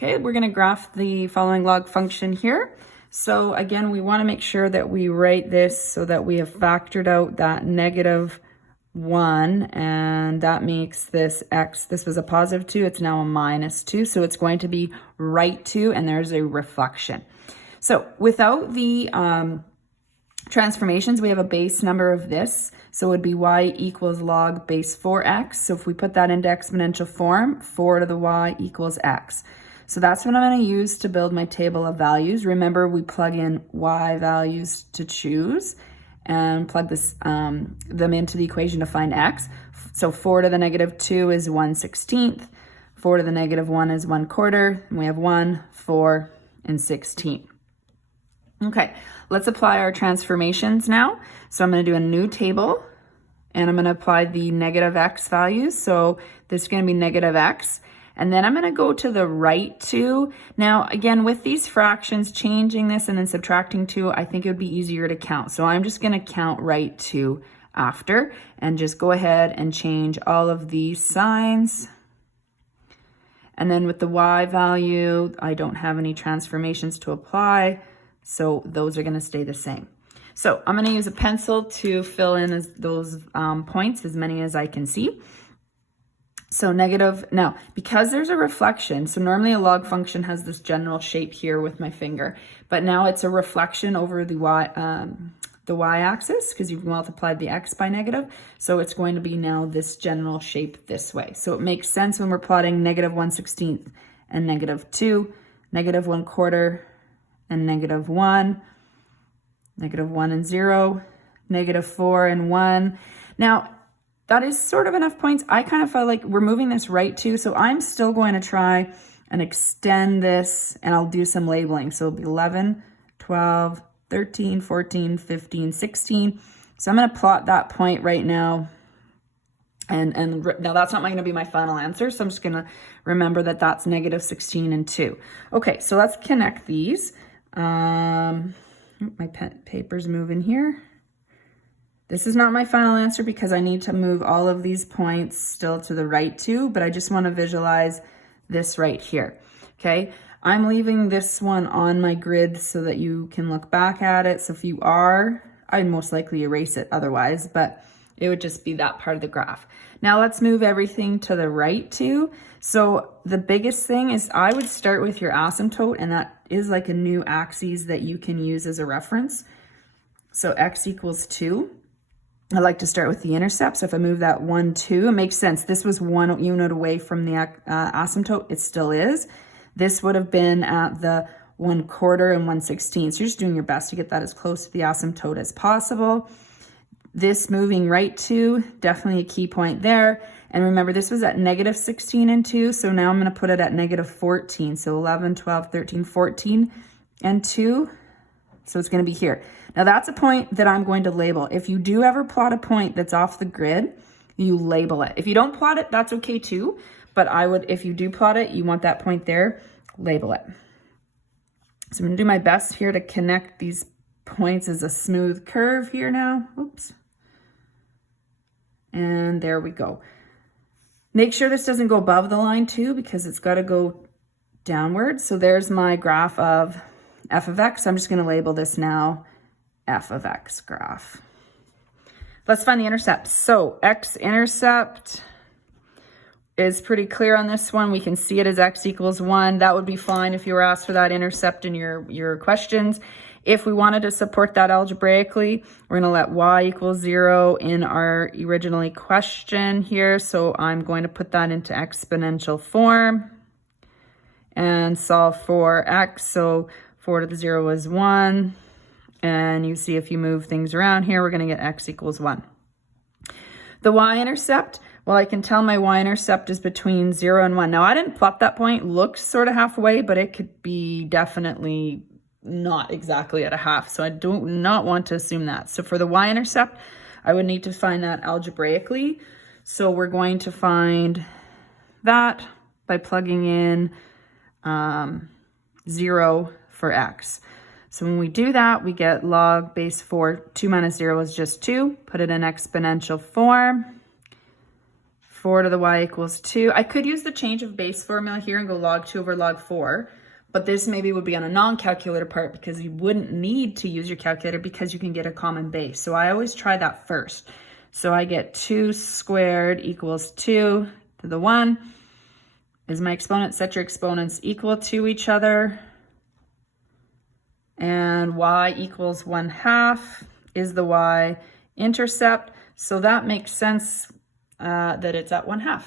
Okay, we're going to graph the following log function here. So again, we want to make sure that we write this so that we have factored out that -1, and that makes this x, this was a +2, it's now a -2, so it's going to be right 2, and there's a reflection. So without the transformations, we have a base number of this, so it would be y equals log base 4x. So if we put that into exponential form, 4 to the y equals x. So that's what I'm going to use to build my table of values. Remember, we plug in y values to choose and plug this them into the equation to find x. So 4 to the -2 is 1/16. 4 to the -1 is 1/4. And we have 1, 4, and 16. Okay, let's apply our transformations now. So I'm going to do a new table, and I'm going to apply the -x values. So this is going to be -x. And then I'm going to go to the right 2. Now, again, with these fractions, changing this and then subtracting 2, I think it would be easier to count. So I'm just going to count right 2 after and just go ahead and change all of these signs. And then with the y value, I don't have any transformations to apply, so those are going to stay the same. So I'm going to use a pencil to fill in those points, as many as I can see. So now, because there's a reflection, so normally a log function has this general shape here with my finger, but now it's a reflection over the y-axis because you've multiplied the x by negative. So it's going to be now this general shape this way. So it makes sense when we're plotting -1/16 and -2, -1/4 and -1, -1 and 0, -4 and 1. Now, that is sort of enough points. I kind of felt like we're moving this right 2, so I'm still going to try and extend this, and I'll do some labeling. So it'll be 11, 12, 13, 14, 15, 16. So I'm going to plot that point right now. And now that's not going to be my final answer, so I'm just going to remember that that's -16 and 2. Okay, so let's connect these. My paper's moving here. This is not my final answer because I need to move all of these points still to the right 2, but I just want to visualize this right here. Okay, I'm leaving this one on my grid so that you can look back at it. So if you are, I'd most likely erase it otherwise, but it would just be that part of the graph. Now let's move everything to the right 2. So the biggest thing is I would start with your asymptote, and that is like a new axis that you can use as a reference. So x equals 2. I like to start with the intercept. So if I move that 1, 2, it makes sense. This was 1 unit away from the asymptote. It still is. This would have been at the 1/4 and 1/16. So you're just doing your best to get that as close to the asymptote as possible. This moving right 2, definitely a key point there. And remember, this was at -16 and 2. So now I'm going to put it at -14. So 11, 12, 13, 14 and 2. So it's going to be here. Now that's a point that I'm going to label. If you do ever plot a point that's off the grid, you label it. If you don't plot it, that's okay too. But I would, if you do plot it, you want that point there, label it. So I'm going to do my best here to connect these points as a smooth curve here now. Oops. And there we go. Make sure this doesn't go above the line too, because it's got to go downward. So there's my graph of f of x. I'm just going to label this now f of x graph. Let's find the intercept. So x-intercept is pretty clear on this one. We can see it as x equals 1. That would be fine if you were asked for that intercept in your questions. If we wanted to support that algebraically, we're going to let y equal 0 in our originally question here. So I'm going to put that into exponential form and solve for x. So 4 to the 0 is 1. And you see if you move things around here, we're going to get x equals 1. The y-intercept, well, I can tell my y-intercept is between 0 and 1. Now, I didn't plot that point. Looks sort of halfway, but it could be definitely not exactly at a half. So I do not want to assume that. So for the y-intercept, I would need to find that algebraically. So we're going to find that by plugging in 0 for x. So when we do that, we get log base 4. 2 minus 0 is just 2. Put it in exponential form. 4 to the y equals 2. I could use the change of base formula here and go log 2 over log 4, but this maybe would be on a non-calculator part because you wouldn't need to use your calculator because you can get a common base. So I always try that first. So I get 2 squared equals 2 to the 1. Is my exponent? Set your exponents equal to each other. And y equals 1/2 is the y-intercept. So that makes sense that it's at 1/2.